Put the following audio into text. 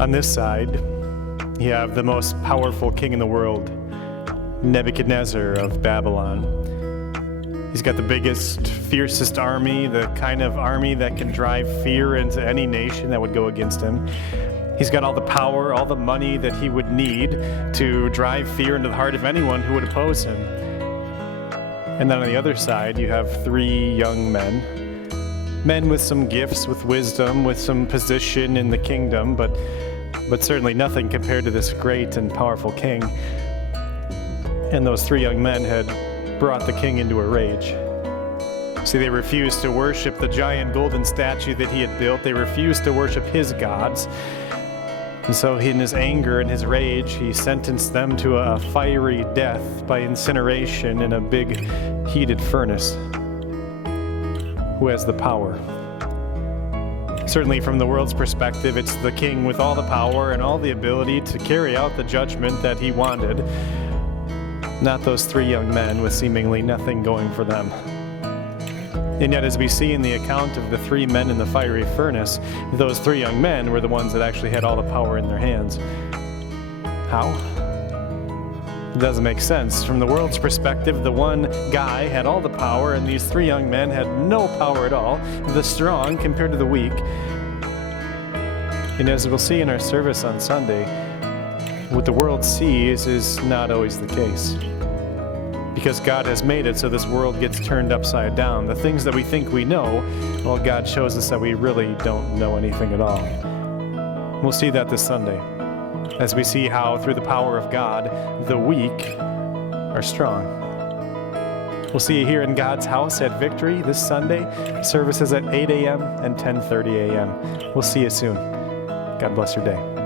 On this side, you have the most powerful king in the world, Nebuchadnezzar of Babylon. He's got the biggest, fiercest army, the kind of army that can drive fear into any nation that would go against him. He's got all the power, all the money that he would need to drive fear into the heart of anyone who would oppose him. And then on the other side, you have three young men with some gifts, with wisdom, with some position in the kingdom, but certainly nothing compared to this great and powerful king. And those three young men had brought the king into a rage. See, they refused to worship the giant golden statue that he had built. They refused to worship his gods. And so in his anger and his rage, he sentenced them to a fiery death by incineration in a big heated furnace. Who has the power? Certainly from the world's perspective, it's the king with all the power and all the ability to carry out the judgment that he wanted, not those three young men with seemingly nothing going for them. And yet, as we see in the account of the three men in the fiery furnace, those three young men were the ones that actually had all the power in their hands. How? It doesn't make sense. From the world's perspective, the one guy had all the power, and these three young men had no power at all, the strong compared to the weak. And as we'll see in our service on Sunday, what the world sees is not always the case. Because God has made it so this world gets turned upside down. The things that we think we know, well, God shows us that we really don't know anything at all. We'll see that this Sunday, as we see how, through the power of God, the weak are strong. We'll see you here in God's house at Victory this Sunday. Services at 8 a.m. and 10:30 a.m. We'll see you soon. God bless your day.